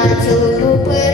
сіла,